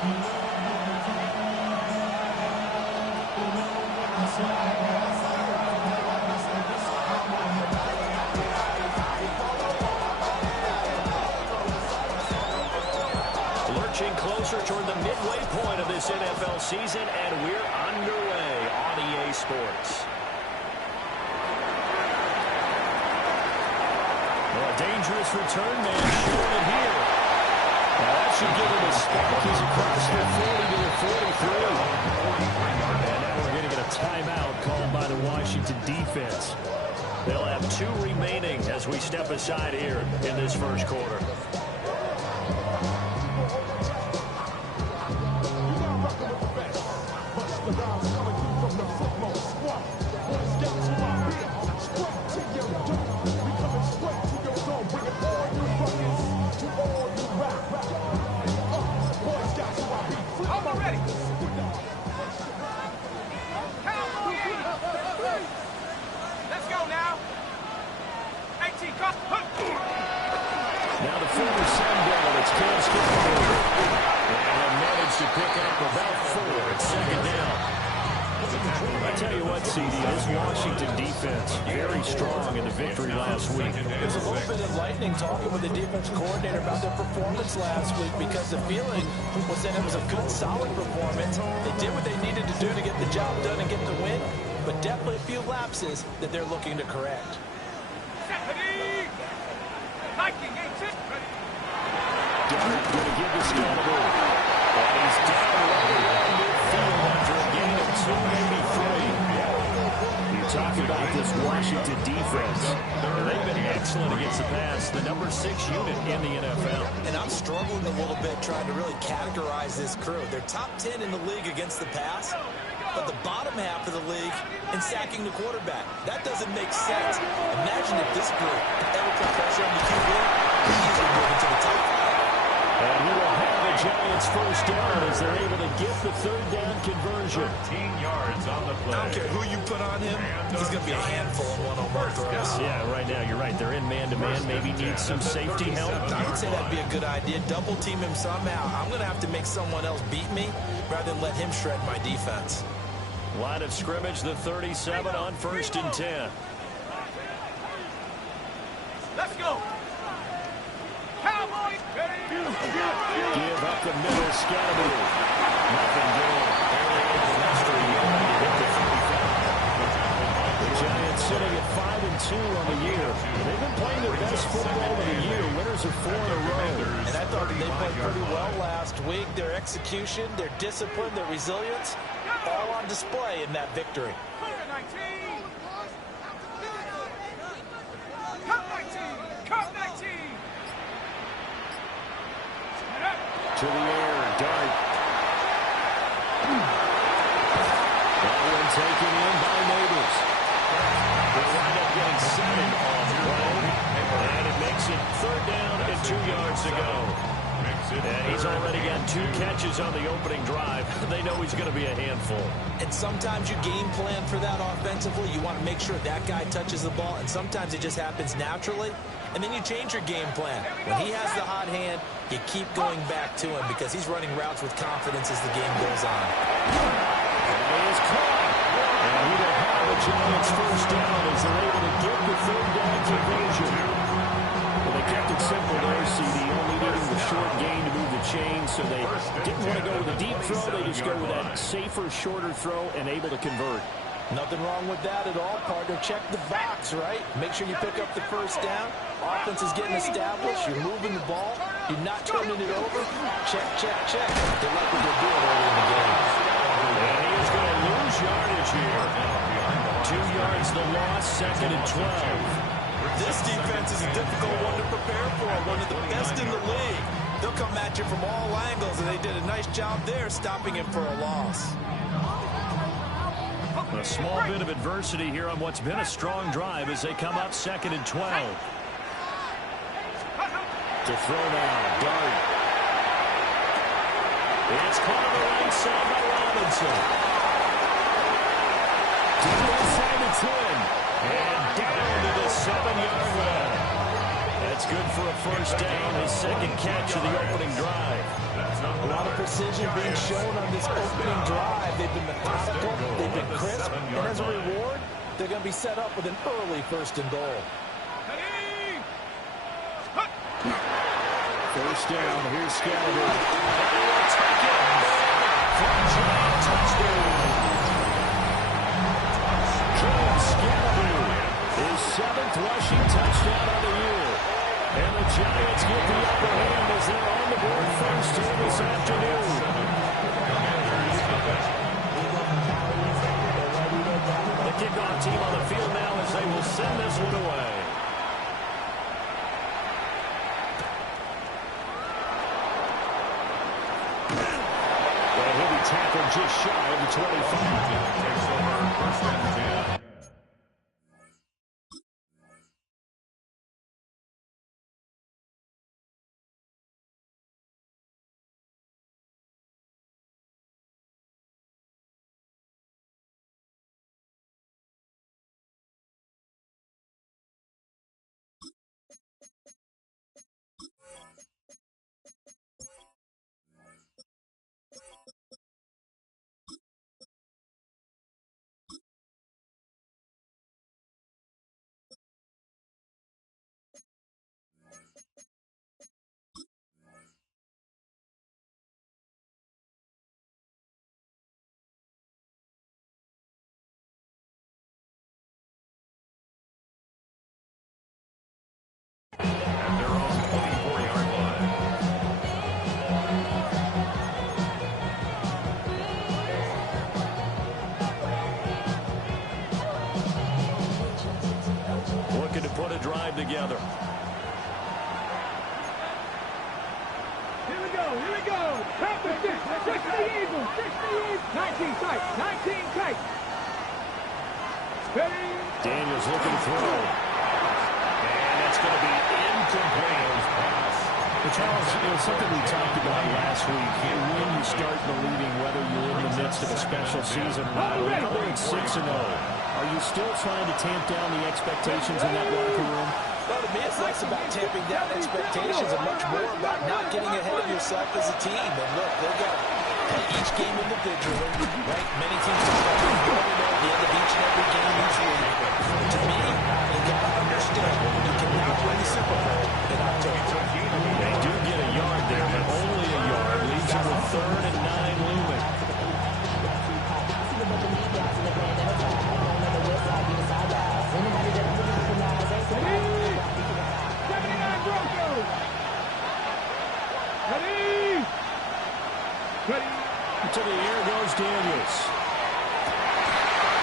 Lurching closer toward the midway point of this NFL season, and we're underway on EA Sports. Well, a dangerous return man showing it here. Now that should give him a spark. He's across the 40 to the 43. And now we're going to get a timeout called by the Washington defense. They'll have 2 remaining as we step aside here in this first quarter. Now the former Sundown, it's Cam Skipper. And managed to pick up about 4 at second down. I tell you what, CD, this Washington defense, very strong in the victory last week. There's a little bit of lightning talking with the defense coordinator about their performance last week because the feeling was that it was a good, solid performance. They did what they needed to do to get the job done and get the win, but definitely a few lapses that they're looking to correct. Going to give the skill the ball. And he's down right around midfield after a gain of 2, maybe 3. You talk about this Washington defense. They've been excellent against the pass, the number 6 unit in the NFL. And I'm struggling a little bit trying to really categorize this crew. They're top 10 in the league against the pass, but the bottom half of the league in sacking the quarterback. That doesn't make sense. Imagine if this group ever put pressure on the QB, he's easily moving to the top. And he will have the Giants first down as they're able to get the 3rd down conversion. 13 yards on the play. I don't care who you put on him, he's going to be a handful in one-on-one throws. Yeah, right now, you're right. They're in man-to-man. Maybe need some safety help. I would say that'd be a good idea. Double team him somehow. I'm going to have to make someone else beat me rather than let him shred my defense. Line of scrimmage, the 37 on 1st and 10. Let's go. Cowboys, Give up the middle, Scatterby. Nothing doing. Barely able to muster a yard to hit the 35. The Giants sitting at 5-2 on the year. They've been playing their best football of the year. Winners of 4 in a row. And I thought they played pretty well last week. Their execution, their discipline, their resilience, all on display in that victory. To the air, Dart. That one taken in by Neighbors. They'll wind up getting 7 on the play. And it makes it 3rd down and 2 yards to go. And he's already got 2 catches on the opening drive. They know he's going to be a handful. And sometimes you game plan for that offensively. You want to make sure that guy touches the ball, and sometimes it just happens naturally. And then you change your game plan. When he has the hot hand, you keep going back to him because he's running routes with confidence as the game goes on. And he is caught. And he will have the Giants first down as they're able to get the 3rd down conversion. Well, they kept it simple there, CD. Only needing the short gain to move the chain, so they didn't want to go with a deep throw. They just go with that safer, shorter throw and able to convert. Nothing wrong with that at all, partner. Check the box, right? Make sure you pick up the first down. Offense is getting established. You're moving the ball. You're not turning it over. Check, check, check. They like what they're doing early in the game. And he is going to lose yardage here. 2 yards the loss, 2nd and 12. This defense is a difficult one to prepare for, one of the best in the league. They'll come at you from all angles, and they did a nice job there stopping him for a loss. A small bit of adversity here on what's been a strong drive as they come up 2nd and 12. To throw now, Dart. It's caught on the right side by Robinson. To the left side of 10. And down to the 7-yard line. That's good for a first down, his 2nd catch of the opening drive. A lot of precision being shown on this opening drive. They've been methodical, they've been crisp, and as a reward, they're going to be set up with an early 1st and goal. First down, here's Scalabrine. Touchdown. James Scalabrine, his 7th rushing touchdown of the year. And the Giants get the upper hand as they're on the board first here this afternoon. The kickoff team on the field now as they will send this one away. Tackle just shy of the 25. Takes over 1st and 10. Looking to put a drive together. Here we go. Perfect. 60 Eagles. 19 tight. 19 tight. Ready? Daniels looking to throw. And that's going to be incomplete. But Charles, something we talked about last week, when you start believing whether you're in the midst of a special season or not, whether it's 6-0, are you still trying to tamp down the expectations in that locker room? Well, to me, it's less about tamping down expectations and much more about not getting ahead of yourself as a team. And look, they've got to play each game individually, right? Many teams are playing at the end of each and every game each week. To me, you got to understand you cannot win the Super Bowl in October. They do get a yard there, but only a yard. Leaves them with 3rd and 9 looming. To the air goes Daniels.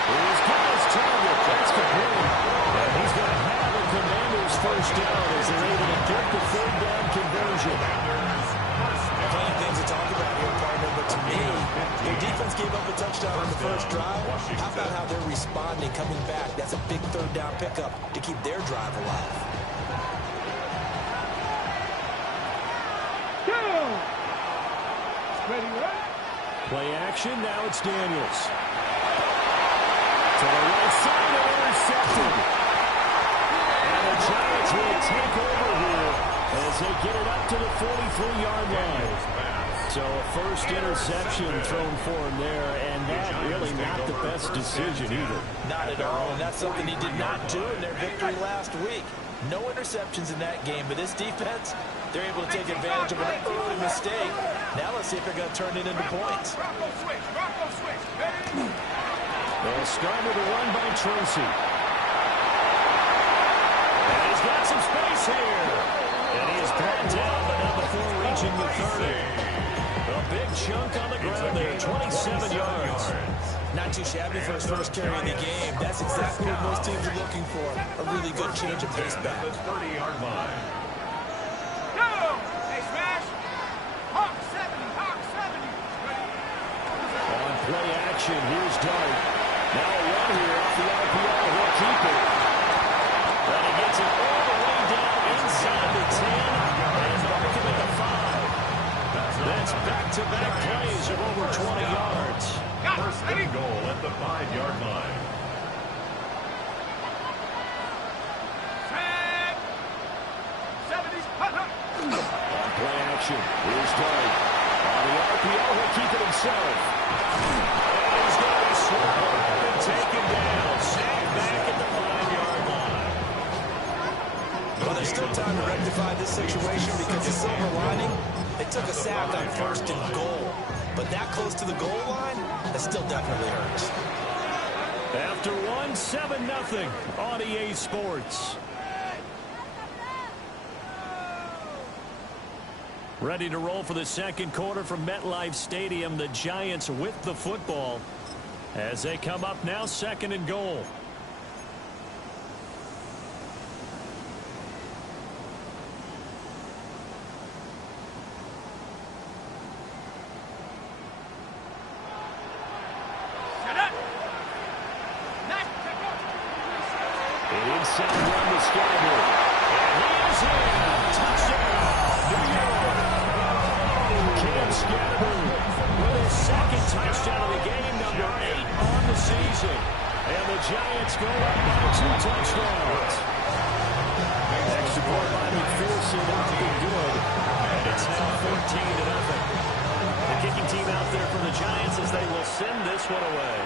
He's got his target. That's complete. And he's going to have a Commanders 1st down as they're able to get the 3rd down conversion. Plenty of things to talk about here, partner, but to me, their defense gave up a touchdown on the 1st drive. How about how they're responding, coming back? That's a big 3rd down pickup to keep their drive alive. Ready, right? Play action, now it's Daniels. To the right side, and intercepted. And the Giants will take over here as they get it up to the 43-yard line. So a 1st interception thrown for him there, and that really not the best decision either. Not at all, and that's something he did not do in their victory last week. No interceptions in that game, but this defense, they're able to take advantage of an early mistake. Now let's see if they're going to turn it into points. They'll start with a run by Tracy. And he's got some space here. And he is brought down, but not before reaching the 30. A big chunk on the ground there, 27 yards. Not too shabby for his first carry of the game. That's exactly what most teams are looking for. A really good change of pace back. 30-yard line. Go! Hey, smash! Hawk 70! On play action, here's Dart. Now a run here off the RPO. He'll keep it. And he gets it all the way down inside the 10 and mark him at the 5. That's back-to-back plays of over 20 yards. 1st and goal at the 5-yard line. On play action, here's Dart. On the RPO, rectify this situation because the silver lining, they took a sack on 1st and goal. But that close to the goal line, that still definitely hurts. After one, 7-0 on EA Sports. Ready to roll for the second quarter from MetLife Stadium. The Giants with the football as they come up now, 2nd and goal. Inside run to Scarborough. And he is in. Touchdown, New York. Cam Scarborough with his 2nd touchdown of the game, number 8 on the season. And the Giants go up by 2 touchdowns. Extra point by McPherson, nothing good. And it's now 14-0. The kicking team out there for the Giants as they will send this one away.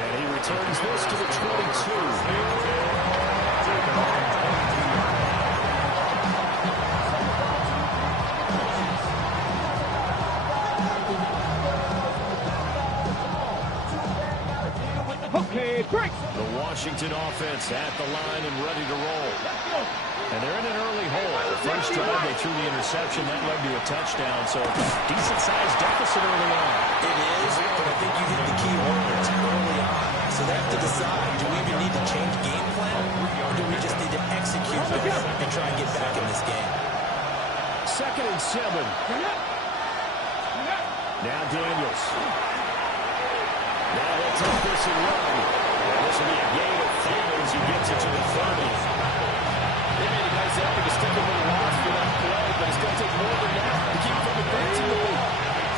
And he returns this to the 22. Okay, break. The Washington offense at the line and ready to roll. And they're in an early hole. The first drive, they threw the interception. That led to a touchdown. So decent-sized deficit early on. It is, but I think you hit the key words early on. So they have to decide, do we even need to change game plan, or do we just need to execute this and try and get back in this game? 2nd and 7. Now Daniels. Now he'll take this and run. And this will be a gain of 5 as he gets it to the 30. They made a nice effort to stick him with a loss for that play, but it's going to take more than that to keep from advancing the ball.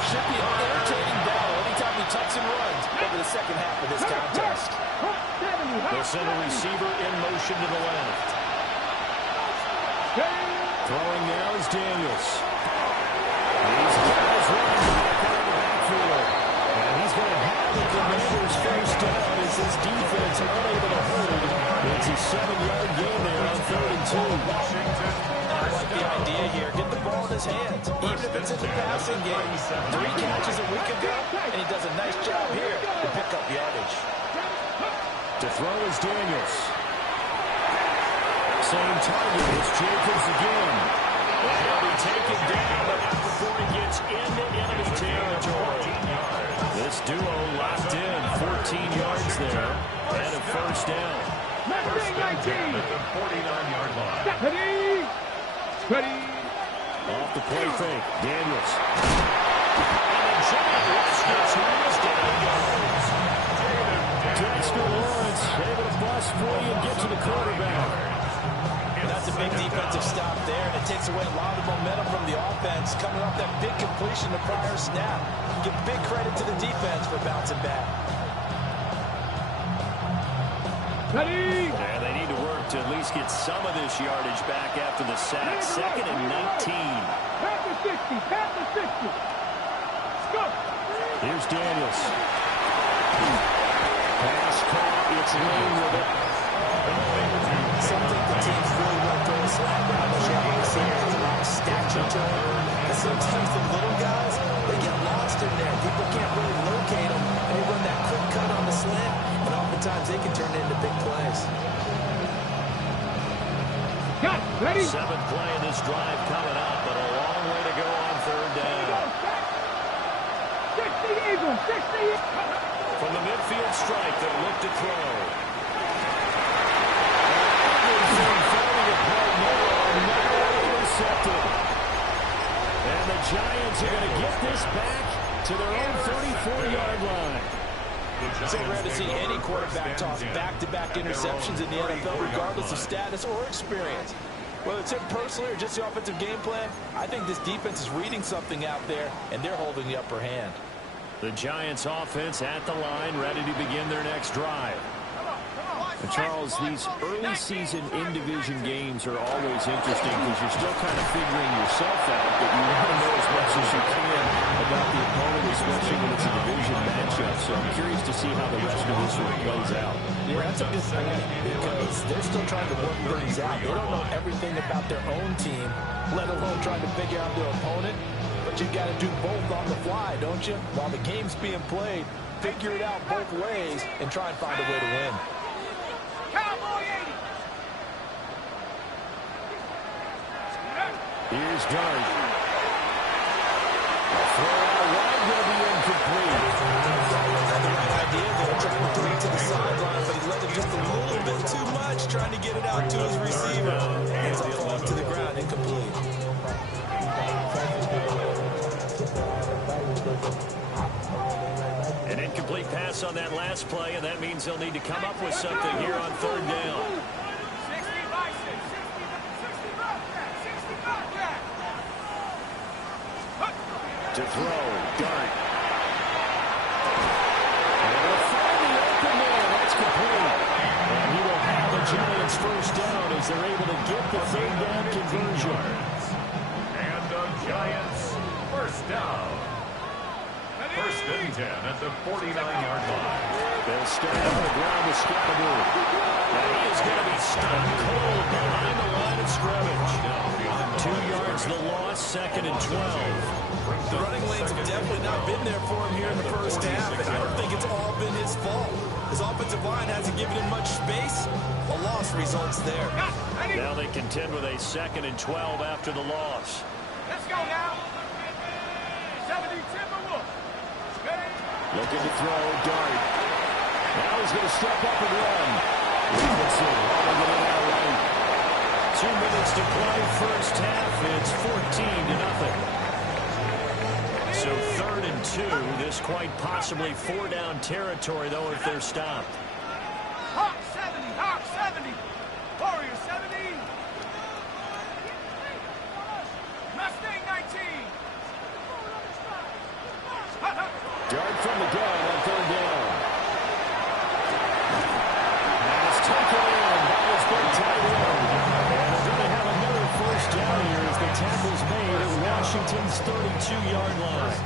Should be an entertaining battle anytime he tucks and runs over the second half of this contest. They'll send a receiver in motion to the left. Throwing now is Daniels. These guys running back out of the backfield. And he's going to have the Commanders first down as this defense unable to hold. It's a 7-yard gain there on 3rd and 2. I like the idea here. Get the ball in his hands, even if it's in the passing game. 3 catches a week ago, and he does a nice job here to pick up yardage. To throw is Daniels. Same target as Jacobs again. And he'll be taken down, but not before he gets into enemy territory. This duo locked in, 14 yards there, and a first down. First and 10 at the 49-yard line. Ready. Off the play fake, Daniels. And then Jimmy West gets used and he goes. Dexter Lawrence able to bust free and get to the quarterback. That's a big defensive stop there, and it takes away a lot of momentum from the offense coming off that big completion the prior snap. Give big credit to the defense for bouncing back. Ready. And they need to work to at least get some of this yardage back after the sack. 2nd and 19. Pat the 60. Let's go. Here's Daniels. Pass caught. It's Lane with it. Some think the teams really want to throw a slant down. They have a receiver has a lot of stature to him. And sometimes the little guys, they get lost in there. People can't really locate them. And they run that quick cut on the slant. And oftentimes they can turn it into big plays. Got it. Ready. 7th play of this drive coming up, but a long way to go on 3rd down. 60 Eagles. 60. From the midfield strike, they look to throw. Intercepted. And the Giants are going to get this back to their own 34-yard line. So rare to see any quarterback toss back-to-back interceptions in the NFL, regardless of status or experience. Whether it's him personally or just the offensive game plan, I think this defense is reading something out there, and they're holding the upper hand. The Giants offense at the line, ready to begin their next drive. And Charles, these early season in-division games are always interesting because you're still kind of figuring yourself out, but you want to know as much as you can about the opponent, especially when it's a division matchup. So I'm curious to see how the rest of this one plays out. Yeah, that's a good point because they're still trying to work things out. They don't know everything about their own team, let alone trying to figure out their opponent. But you got to do both on the fly, don't you? While the game's being played, figure it out both ways and try and find a way to win. Here's Dart. A throw out wide will be incomplete. Had the right idea there, trying to throw it to the sideline, but he let it just a little bit too much, trying to get it out to his receiver. Ends up falling to the ground, incomplete. An incomplete pass on that last play, and that means they'll need to come up with something here on third down. To throw, Dart. And he'll find the open man. That's complete. And he will have the Giants first down as they're able to get the third down conversion. And the Giants first down. First and 10 at the 49-yard line. They'll start on the ground with Scottaboo. And he is going to be stopped cold behind the line of scrimmage. 2 yards the loss, second and 12. The running lanes have definitely not been there for him here in the first half, and I don't think it's all been his fault. His offensive line hasn't given him much space. A loss results there. Now they contend with a second and 12 after the loss. Let's go now. 70 Timberwolves. Looking to throw, Dart. Now he's going to step up and run. Robinson hauling it in outright. 2 minutes to play, first half. It's 14-0. So third and 2. This quite possibly 4-down territory, though, if they're stopped. Hawk 70, Hawk 70. Warrior 70. Mustang 19. Dart from the gun on third down. And it's taken in by his big tight end. And they're going to have another first down here as the tackle's made at Washington's 32-yard line.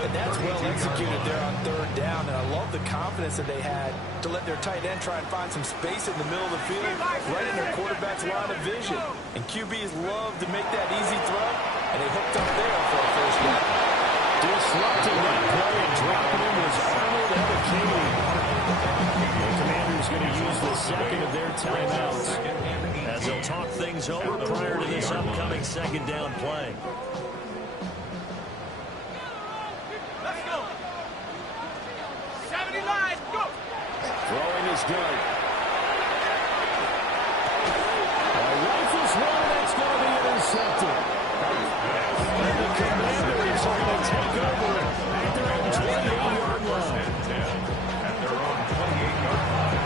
And that's well executed there on third down, and I love the confidence that they had to let their tight end try and find some space in the middle of the field, right in their quarterback's line of vision. And QBs love to make that easy throw, and they hooked up there for a first down. Disrupting that play and dropping him was Arnold Ebiketie. The Commanders going to use the second of their timeouts as they'll talk things over prior to this upcoming second down play. Let's go. 70 line, go. Throwing his Dart. Rifles one, that's going to be intercepted. And the Commanders are going to take over at their own 28-yard line. At their own 28-yard line.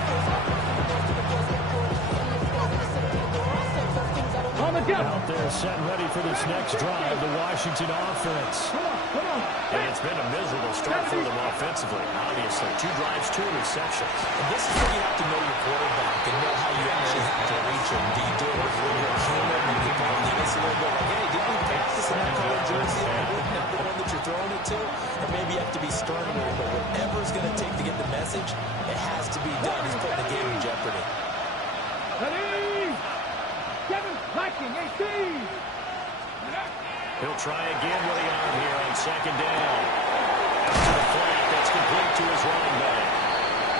On the go. Out there set and ready for this next drive, the Washington offense. Come on. And it's been a miserable start for them offensively. Obviously, 2 drives, 2 interceptions. And this is where you have to know your quarterback and know how you actually have to reach him. Do you do it with a little bit of humor and you kind of lean us a little bit like, hey, didn't we practice in that color jersey? Isn't that the one that you're throwing it to? Or maybe you have to be stern with him, but whatever it's going to take to get the message, it has to be done. He's putting the game in jeopardy. Ready. Kevin Viking, 18. He'll try again with the arm here on second down. Out to the flat, that's complete to his running back.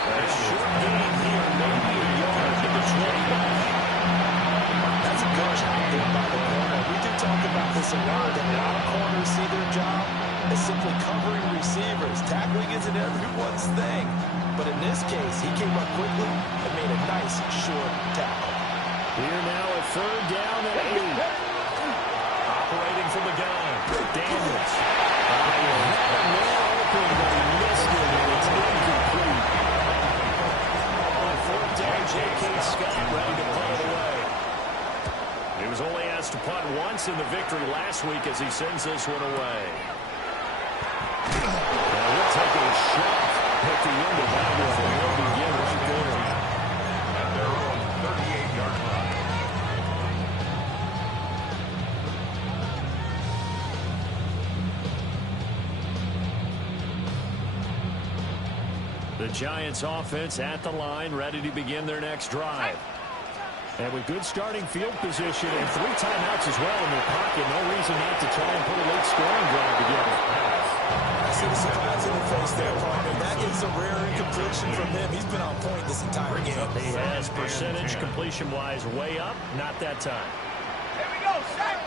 A short gain here, maybe a yard to the 29. That's a good job there by the corner. We do talk about this a lot, that a lot of corners see their job as simply covering receivers. Tackling isn't everyone's thing. But in this case, he came up quickly and made a nice short tackle. Here now at third down and 8. Operating from the gun, Daniels. He had a man open, but he missed it, and it's incomplete. On fourth down, J.K. Scott ready to punt it away. He was only asked to punt once in the victory last week as he sends this one away. And we'll take a shot at the end of that one. We'll begin right there. The Giants offense at the line, ready to begin their next drive. And with good starting field position and 3 timeouts as well in their pocket, no reason not to try and put a late scoring drive together. I see the surprise in the face there, partner. That is a rare incompletion from him. He's been on point this entire game. He has percentage completion-wise way up, not that time. Here we go, Shaq.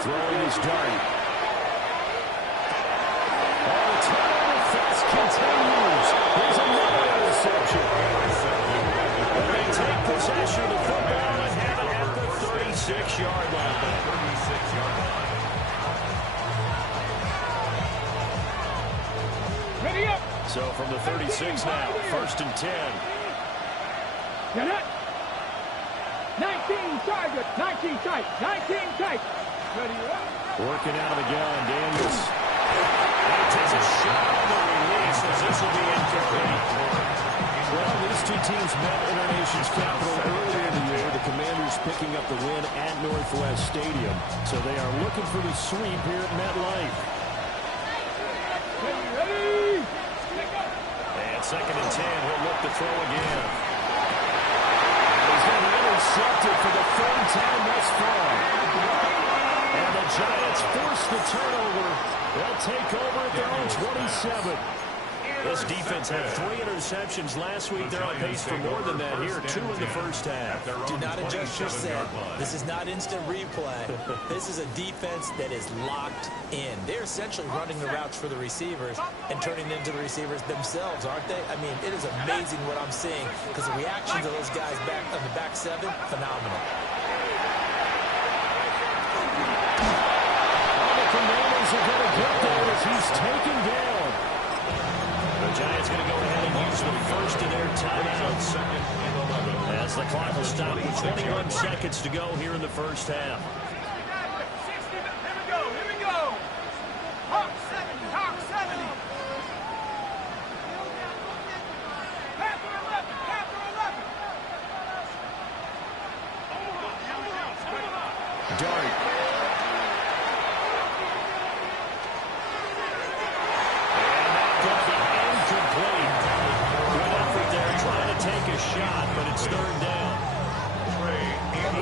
Throwing his dart. Oh, the turnover fest continues. There's another interception. And they take possession of the football and have it at the 36-yard line. 36-yard line. Ready up. So from the 36 now, 1st and 10. Get it. 19 target. 19 tight. 19 tight. Ready up. Working out of the gun, Daniels. And he takes a shot on the release as this will be incomplete. Well, these two teams met in our nation's capital earlier in the year. The Commanders picking up the win at Northwest Stadium. So they are looking for the sweep here at MetLife. Ready. And 2nd and 10, he'll look to throw again. And he's going to be intercepted for the 3rd time thus far. And the Giants force the turnover. They'll take over at their own 27. This defense had 3 interceptions last week. They're on pace for more than that here. 2 in the first half. Do not adjust your set. This is not instant replay. This is a defense that is locked in. They're essentially running the routes for the receivers and turning them into the receivers themselves, aren't they? I mean, it is amazing what I'm seeing because the reactions of those guys back on the back 7, phenomenal. The Commanders are going to get there as he's taken down. The Giants going to go ahead and use the first of their timeouts. 2nd and 11. As the clock will stop with 21 seconds to go here in the first half. 60. Here we go. Here we go. Hawk 70. Hawk 70. Panther 11. Panther 11. Dart. Shot, but it's 3rd down.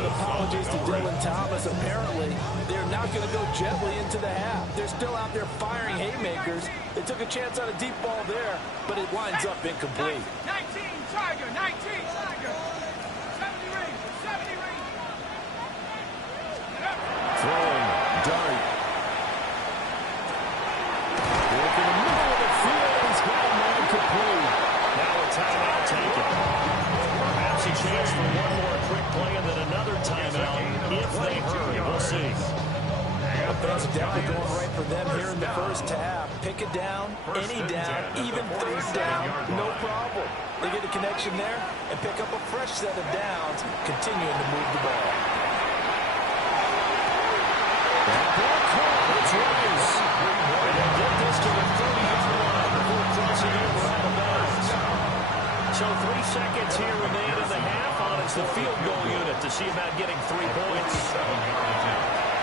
Apologies to Dylan Thomas. Apparently, they're not going to go gently into the half. They're still out there firing haymakers. They took a chance on a deep ball there, but it winds up incomplete. 19 Tiger. 19 Tiger. 70 ring. 70 ring. Throwing. Dart. Working in the middle of the field. He's got him incomplete. Now a timeout taken. Perhaps a chance for one more quick play and then another timeout if they hurry. We'll see. Offense definitely going right for them here in the first half. Pick it down, any down, even 3rd down, no problem. They get a connection there and pick up a fresh set of downs, continuing to move the ball. Ball caught. It's Rice. And they get this to the 30-yard line before crossing over out of bounds. So 3 seconds here remain in the half on it's the field goal unit to see about getting 3 points.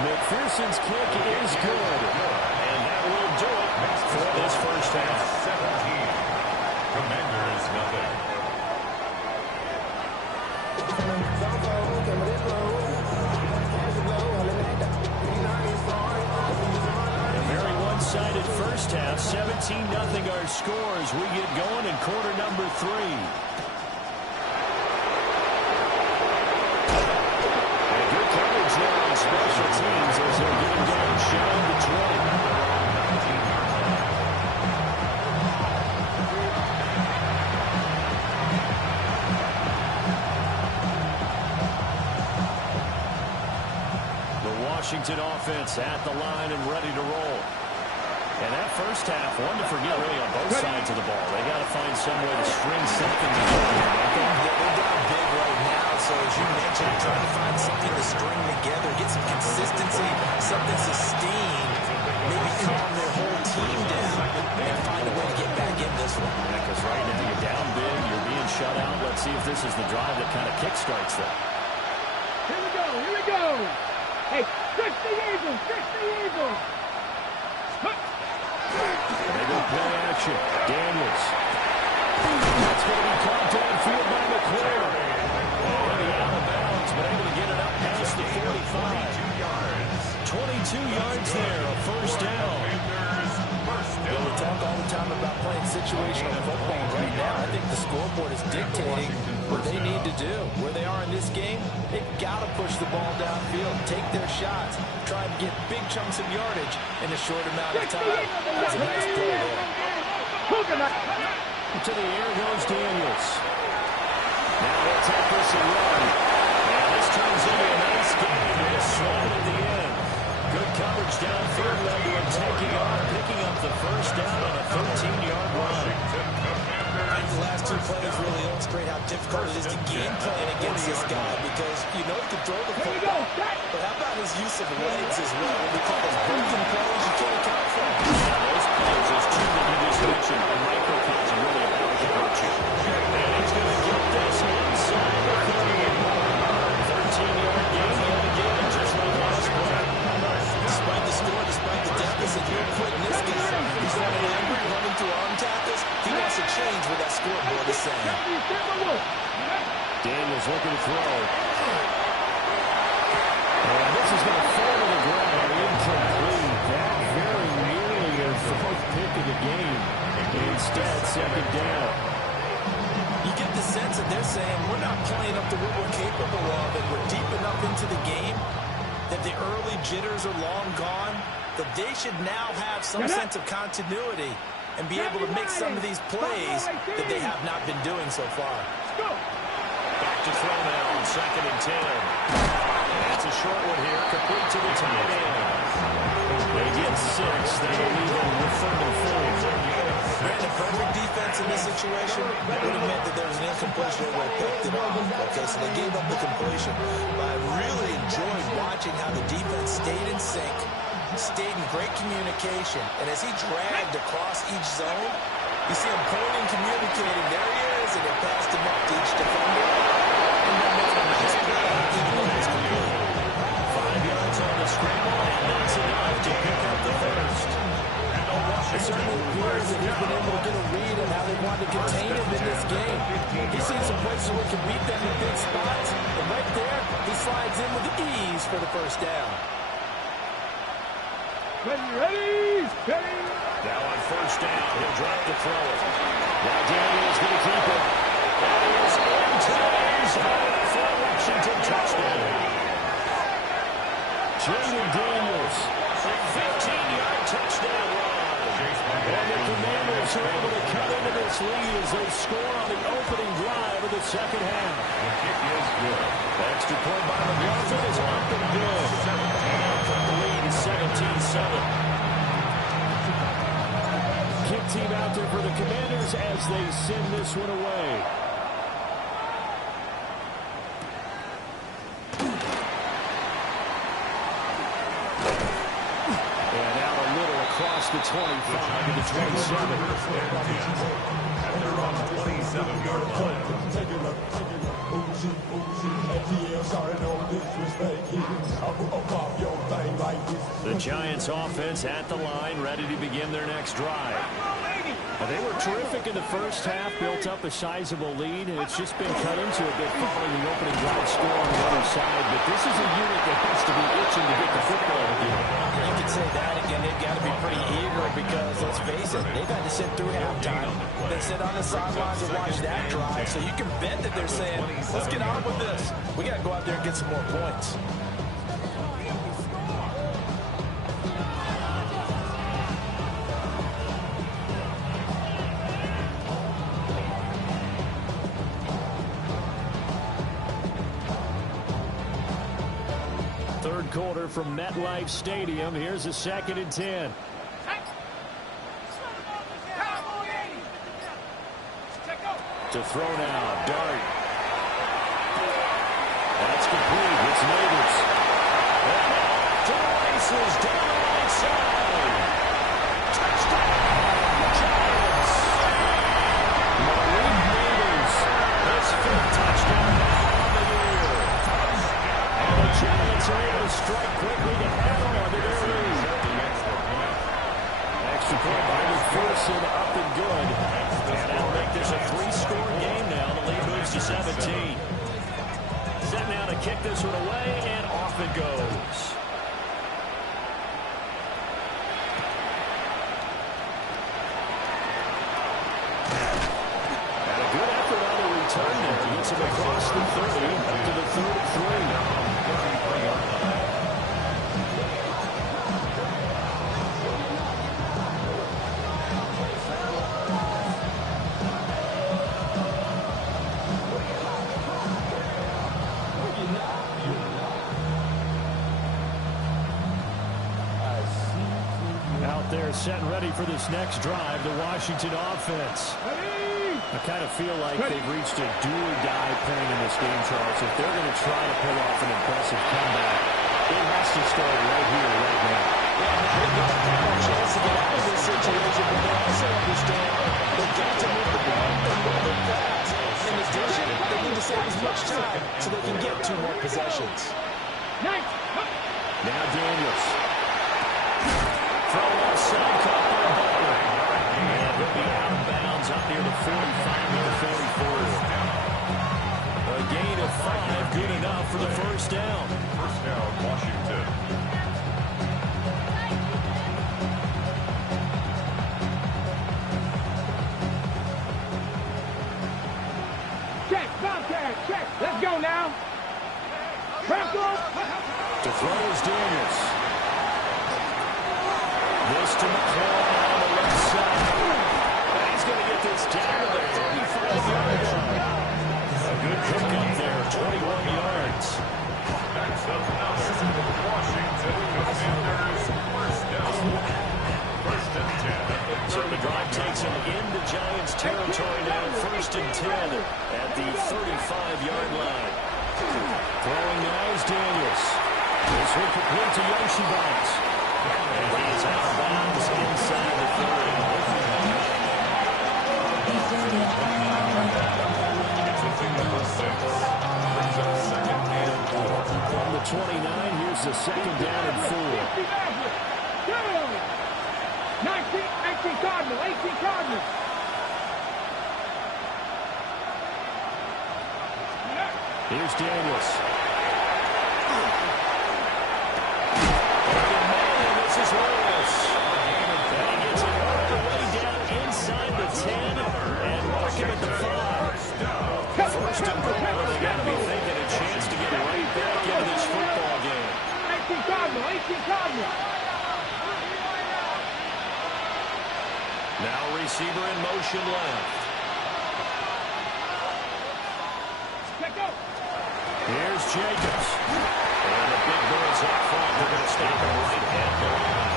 McPherson's kick is good. And that will do it for this first half. 17. Commanders nothing. A very one-sided first half. 17-0 our scores. We get going in quarter number 3. Special teams as they're getting down shy of the 20. The Washington offense at the line and ready to roll. And that first half, one to forget really on both sides of the ball. They got to find some way to string something together. They're down big right now, so as you mentioned, trying to find something to string together, get some consistency, something sustained, maybe calm their whole team down, and find a way to get back in this one. Yeah, because right now you're down big, you're being shut out. Let's see if this is the drive that kind of kickstarts them. Here we go. Here we go. Hey, stretch the Eagles. Stretch the Eagles. They go play action. Daniels. That's going to be caught downfield by McClure. And out of bounds, but able to get it up past the 45. 22 yards there, a first down. Well, we talk all the time about playing situational football. Right now, I think the scoreboard is dictating what they need to do. Where they are in this game, they've got to push the ball downfield, take their shots, try and get big chunks of yardage in a short amount of time. That's a nice play there. To the air goes Daniels. Now they'll take this and run. And this turns into a nice game with a slam at the end. Good coverage downfield led to him taking off, picking up the first down on a 13-yard run. I think the last two plays really illustrate how difficult it is to game plan against this guy because you know he can throw the football, but how about his use of legs as well? What we call those broken plays you can't account for. Those plays, those two that you just mentioned, a microcosm really of how it can hurt you. And he's going to get this inside the 30. 13-yard gain yet again, just like last play. Despite the score, despite the deficit, real quick in this game, he's running angry, running through arm tackles. He wants to change what that scoreboard is saying. Daniels looking to throw. And this is going to fall to the ground, incomplete. That very nearly a fourth pick of the game. Instead, second down. You get the sense that they're saying we're not playing up to what we're capable of, and we're deep enough into the game that the early jitters are long gone, that they should now have some sense of continuity and be able to make some of these plays that they have not been doing so far. Back to throw now on 2nd and 10. That's a short one here, complete to the tight end. They get 6. That'll leave them with 3rd and 4. The perfect defense in this situation would have meant that there was an incompletion that would have picked it off. Okay, so they gave up the completion. But I really enjoyed watching how the defense stayed in sync, stayed in great communication, and as he dragged across each zone, you see him pointing, communicating. There he is, and they passed him up to each defender. And then making a nice play, even though it's complete. 5 yards on the scramble, and that's enough to pick up the first. It certainly appears that he's been able to get a read on how they want to contain him in this game. He's seen some places where he can beat them in big spots, and right there, he slides in with ease for the first down. Ready, steady. Now on first down, he'll drop the throw. Now Daniels going to keep it. That is into the end zone for a Washington touchdown. Jaden Daniels, a 15-yard touchdown run. And the Commanders are able to cut into this lead as they score on the opening drive of the second half. The kick is good. The extra point by McLaughlin is up and good. And from the lead, 17-7. Kick team out there for the Commanders as they send this one away. Across the 25 to the 27. And they're on 27-yard line. The Giants offense at the line, ready to begin their next drive. They were terrific in the first half, built up a sizable lead, and it's just been cut into a bit following the opening drive score on the other side. But this is a unit that has to be itching to get the football again. You can say that again. They've got to be pretty eager because, let's face it, they've had to sit through halftime. They sit on the sidelines and watch that drive. So you can bet that they're saying, let's get on with this. We got to go out there and get some more points. Third quarter from MetLife Stadium. Here's a 2nd and 10. To throw now, Dart. That's complete. It's Neighbors. And off to the races down the right side. Touchdown, Giants. Malik Neighbors, his 5th touchdown on the year. And the Giants are able to strike quickly to add on to their lead. Extra point by McPherson, up and good. And that'll make this a 3-score game now. The lead moves to 17. Set now to kick this one away, and off it goes. And a good effort on the return there. Gets him across the 30, up to the 33. Set and ready for this next drive, the Washington offense. I kind of feel like they've reached a do-or-die point in this game, Charles. If they're going to try to pull off an impressive comeback, it has to start right here, right now. Yeah, they've got to have a chance to get out of this situation, but they also understand they've got to move the ball and move it fast. In addition, they need to save as much time so they can get 2 more possessions. Now Daniels. Throw outside, caught by Butler. And he'll be out of bounds up near the 45 to the 44. A gain of 5, good enough for the first down. First down, Washington. Check, Bobcat, check. Let's go now. To throw is Daniels. This to McClellan on the left side. And he's going to get this down to the 35-yard line. A good pickup there, 21 yards. Next up now, Washington Commanders. First down. First and 10. So the drive takes him into Giants territory now, first and 10 at the 35-yard line. Throwing now is Daniels. This one complete to Yoshibans. And he's out of bounds inside the 30. It's a thing number 6. Brings up second and 4. From the 29, here's the second down and 4. 18 Cardinal, 18 Cardinal. Here's Daniels. This is Lewis. And he gets it all the way down inside the 10 and marking at the 5. First and goal, they got to be thinking a chance to get right back into this football game. 18 Cardinal, 18 Cardinal. Now receiver in motion left. Here's Jacobs. And the big boys up front. They're going to stop him right at the line.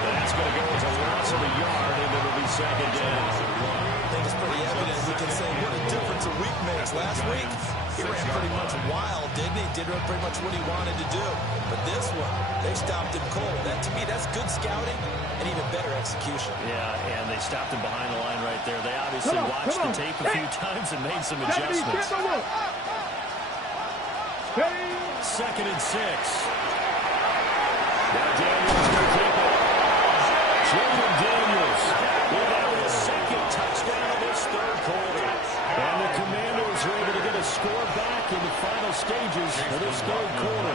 That's going to go as a loss of a yard, and it'll be second down. I think it's pretty evident. We can say what a difference a week makes. Last week, he ran pretty much wild, didn't he? Did pretty much what he wanted to do. But this one, they stopped him cold. That, to me, that's good scouting and even better execution. Yeah, and they stopped him behind the line right there. They obviously watched the tape a few times and made some adjustments. Second and 6. Now Daniels will take it. Jordan Daniels without a second touchdown in this third quarter. And the Commanders are able to get a score back in the final stages of this third quarter.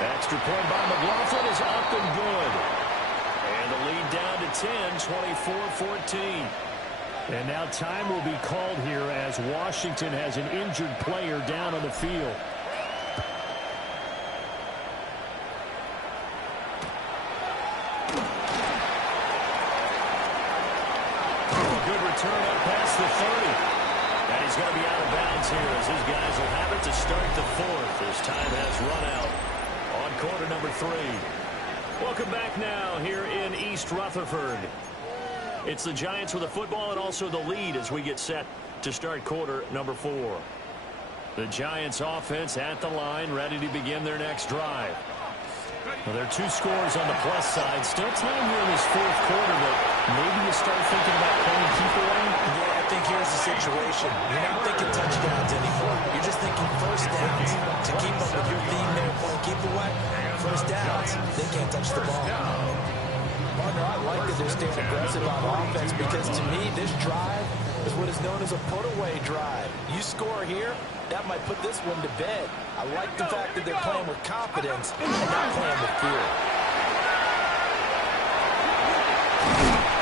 Extra point by McLaughlin is up and good. And the lead down to 10, 24-14. And now time will be called here as Washington has an injured player down on the field. Good return up past the 30. And he's going to be out of bounds here as his guys will have it to start the 4th as time has run out on quarter number 3. Welcome back now here in East Rutherford. It's the Giants with the football and also the lead as we get set to start quarter number 4. The Giants offense at the line, ready to begin their next drive. Well, there are 2 scores on the plus side. Still time here in this 4th quarter, but maybe you start thinking about playing keep away. Yeah, I think here's the situation. You're not thinking touchdowns anymore. You're just thinking first downs. To keep up with your theme there, playing keep away, first downs, they can't touch the ball. Partner, I like that they're staying aggressive on offense because to me, this drive is what is known as a put-away drive. You score here, that might put this one to bed. I like the fact that they're playing with confidence and not playing with fear.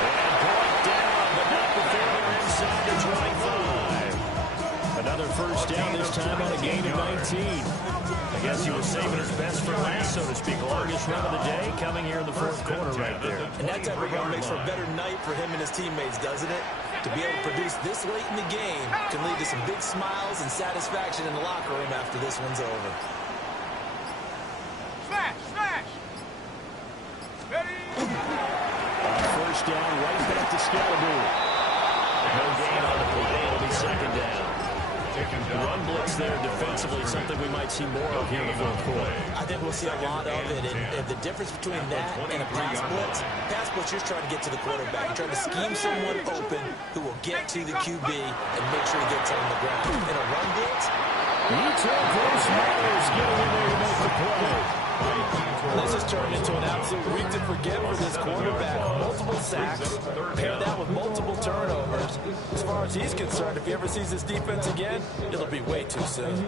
And brought down, but not before they're inside the 25. Another first down, this time on a gain of 19. I guess he was saving his best for last, so to speak. Longest run of the day coming here in the fourth quarter right there. And that type of run makes for a better night for him and his teammates, doesn't it? To be able to produce this late in the game can lead to some big smiles and satisfaction in the locker room after this one's over. Smash! Smash! Ready? First down, right back to Scalaboo. No gain on the play. It'll be second down. Run blitz there defensively, something we might see more of here in the fourth quarter. I think we'll see a lot of it. And the difference between that and a pass blitz, you're trying to get to the quarterback. You're trying to scheme someone open who will get to the QB and make sure he gets on the ground. In a run blitz, Bruce Myers getting in there to make the play. This has turned into an absolute week to forget for this quarterback. Multiple sacks, pair that with multiple turnovers. As far as he's concerned, if he ever sees this defense again, it'll be way too soon.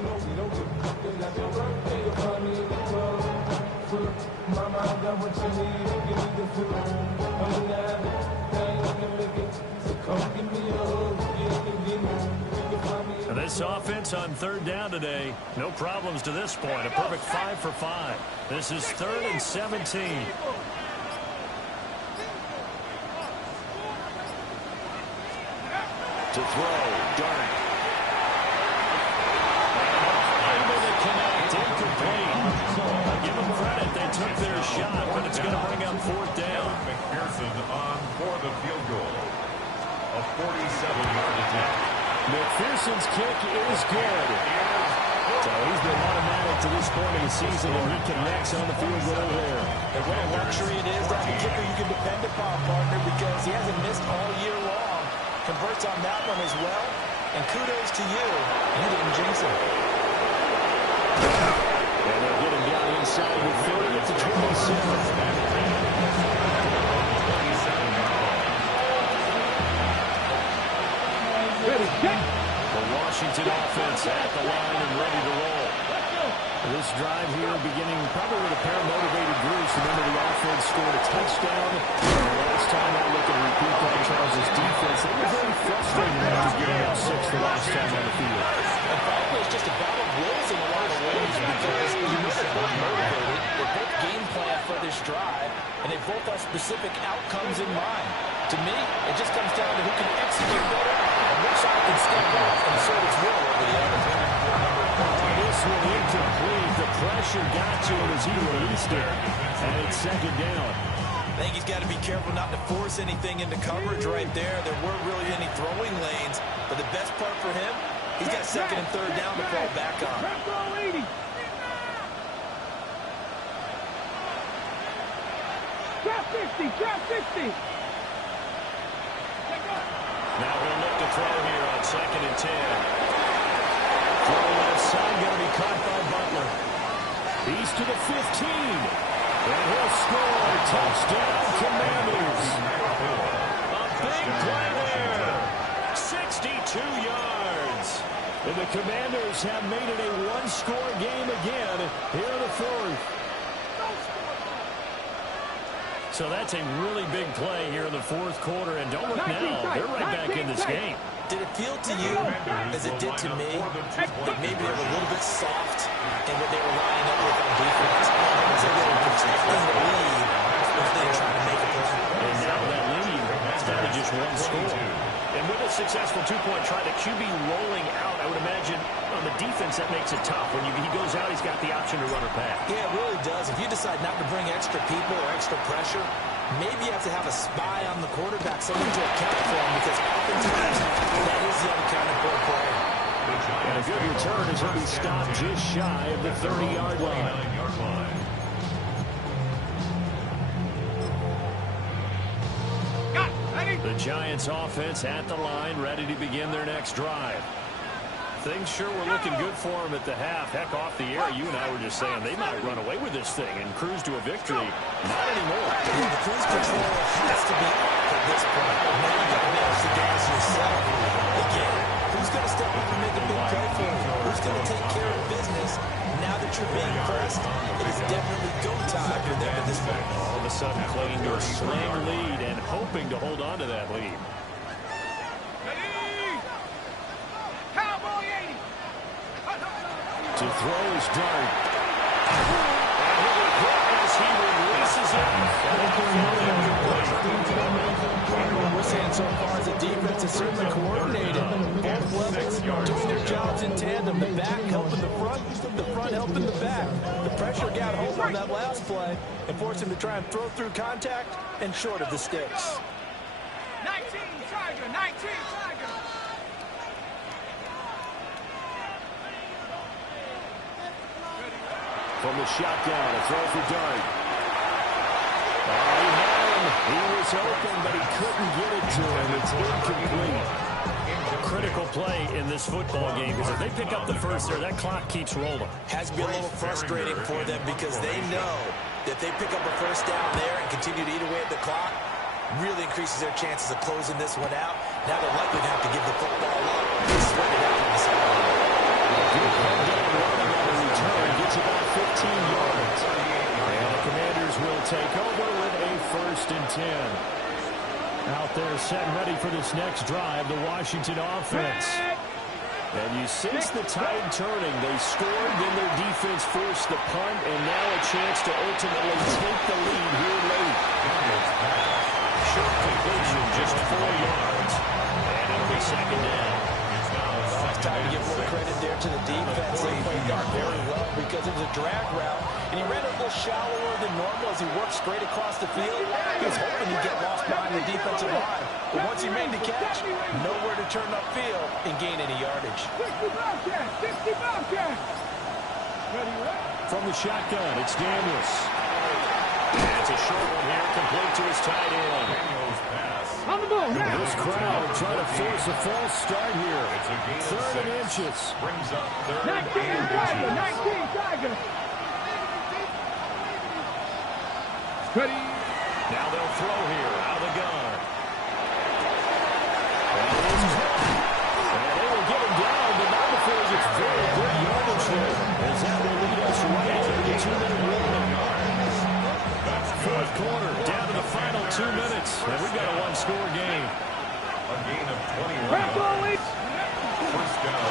And this offense on third down today, no problems to this point. A perfect 5 for 5. This is 3rd and 17. To throw, Darn. Able to connect, incomplete. Give them credit, they took their shot, but it's going to bring up fourth down. McPherson on for the field goal. A 47-yard attempt. McPherson's kick is good. So he's been automatic to this point of the season, and he connects on the field goal there. And what a luxury it is to have a kicker you can depend upon, partner, because he hasn't missed all year long. Converts on that one as well. And kudos to you. You didn't jinx him. And they'll get him down inside with 30 to 27. The Washington offense at the line and ready to roll. This drive here beginning probably with a pair of motivated groups. Remember, the offense scored a touchdown. And the last time I look at repeat that Charles' defense, they were very frustrated after giving up 6 the last time on the field. And frankly, it's just a battle of wills in a lot of ways because you know they're both motivated. They both game plan for this drive, and they both have specific outcomes in mind. To me, it just comes down to who can execute better and which side can step up and assert its will over the other. This one incomplete. The pressure got to him as he released it. And it's second down. I think he's got to be careful not to force anything into coverage right there. There weren't really any throwing lanes. But the best part for him, he's got second and third down to fall back on. Trap 50, trap 50. Now he'll look to throw here on second and 10. Throw left side, going to be caught by Butler. He's to the 15. And he'll score. Touchdown, Commanders. A big play there. 62 yards. And the Commanders have made it a one-score game again here in the fourth. So that's a really big play here in the fourth quarter. And don't look now, they're right back in this game. Did it feel to you, as it did to me, that maybe they were a little bit soft in what they were lining up with on defense? I would say they were protecting the lead if they were trying to make a play. And now that lead is down to just one score. And with a successful two-point try, the QB rolling out, I would imagine on the defense that makes it tough. When he goes out, he's got the option to run or pass. Yeah, it really does. If you decide not to bring extra people or extra pressure, maybe you have to have a spy on the quarterback, someone to account for him, because oftentimes that is the unaccounted for player. And a good return as he'll be stopped just shy of the 30-yard line. Got, ready, The Giants offense at the line, ready to begin their next drive. Things sure were looking good for them at the half. Heck, off the air, you and I were just saying they might run away with this thing and cruise to a victory. Not anymore. Yeah, the cruise control has to be off at this point. Now you got to manage the gas yourself. Again, who's going to step up and make a big play for you? Who's going to take care of business now that you're being pressed? It is definitely go time for them at this point. All of a sudden clinging to a slim lead and hoping to hold on to that lead. To throw his dart. As he releases it. We're saying so far as the defense is certainly coordinated. Both levels doing their jobs in tandem. The back helping the front helping the back. The pressure got home on that last play and forced him to try and throw through contact and short of the sticks. 19 Tiger, 19 Tiger. From the shotgun, a throw for Dart. He had him. He was open, but he couldn't get it to him. It's incomplete. Critical play in this football game, because if they pick up the first there, that clock keeps rolling. Has to be a little frustrating for them because they know that they pick up a first down there and continue to eat away at the clock, really increases their chances of closing this one out. Now they're likely to have to give the football up and sweat it out on the sideline. Return gets about 15 yards. And the Commanders will take over with a 1st and 10. Out there set and ready for this next drive, the Washington offense. And you sense the tide turning. They scored, then their defense forced the punt, and now a chance to ultimately take the lead here late. Short completion, just 4 yards. And it'll be 2nd down. It's time to give more credit there to the defense. They played guard very well because it was a drag route, and he ran a little shallower than normal as he worked straight across the field. He was hoping he'd get lost behind the defensive line, but once he made the catch, nowhere to turn upfield and gain any yardage. 60 Bobcats, 60 Bobcats. From the shotgun, it's Daniels. That's a short one here, complete to his tight end. On the ball now. This crowd trying to force a false start here. 3rd and inches. Brings up 3rd 19 and Tiger, inches. 19 Tiger. Ready. Now they'll throw here out of the gun. And it is caught. And they will get him down, but not before he gets very good yardage here. As that will lead us right into the 2-minute warning. 4th quarter, down to the final 2 minutes. And we've got a 1-score game. A gain of 21 Back ball, yards. First down.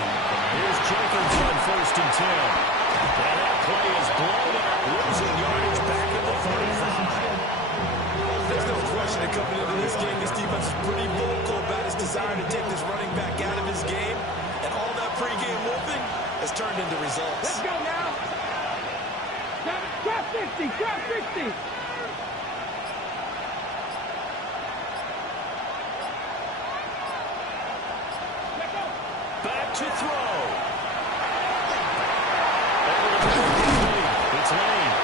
Here's Jenkins on 1st and 10. And that play is blown out, losing yardage back at the 35. There's no question that coming into this game, this defense is pretty vocal about its desire to take this running back out of his game, and all that pregame whooping has turned into results. Let's go now. Drop 60, drop 60. Back to throw. It's Lane.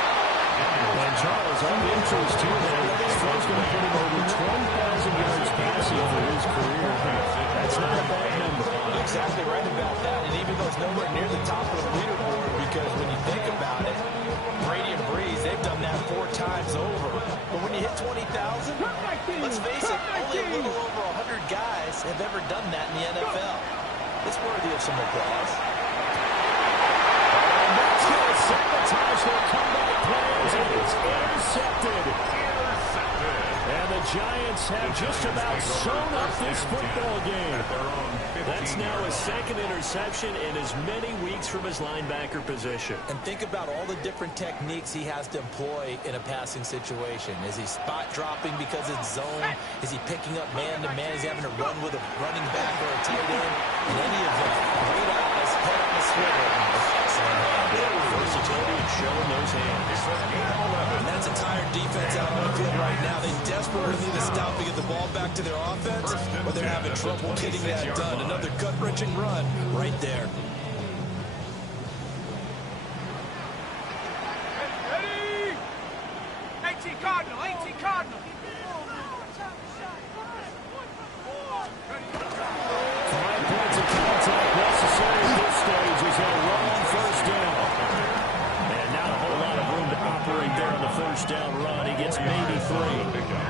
And Charles, on interest here, this throw's going to put him over 20,000 yards passing for his career. That's not a bad number. Exactly right about that, and even though it's nowhere near the top of the leaderboard, because when you think about it, Brady and Breeze, they've done that 4 times over. But when you hit 20,000, let's face it, only a little over 100 guys have ever done that in the NFL. It's worthy of some applause. And that's going to sabotage their comeback plans, and it's intercepted. And the Giants have just about sewn up this football game. That's now his 2nd interception in as many weeks from his linebacker position. And think about all the different techniques he has to employ in a passing situation. Is he spot dropping because it's zone? Is he picking up man-to-man? Is he having to run with a running back or a tight end? In any event, great eyes, head on the swivel, excellent hands. Versatility and showing those hands. And that's a tired defense out on the field right now. They desperately need to stop to get the ball back to their offense, but they're having trouble getting that done. Another gut-wrenching run right there. Ready. 18 Cardinal, 18 Cardinal. first down run. He gets maybe 3.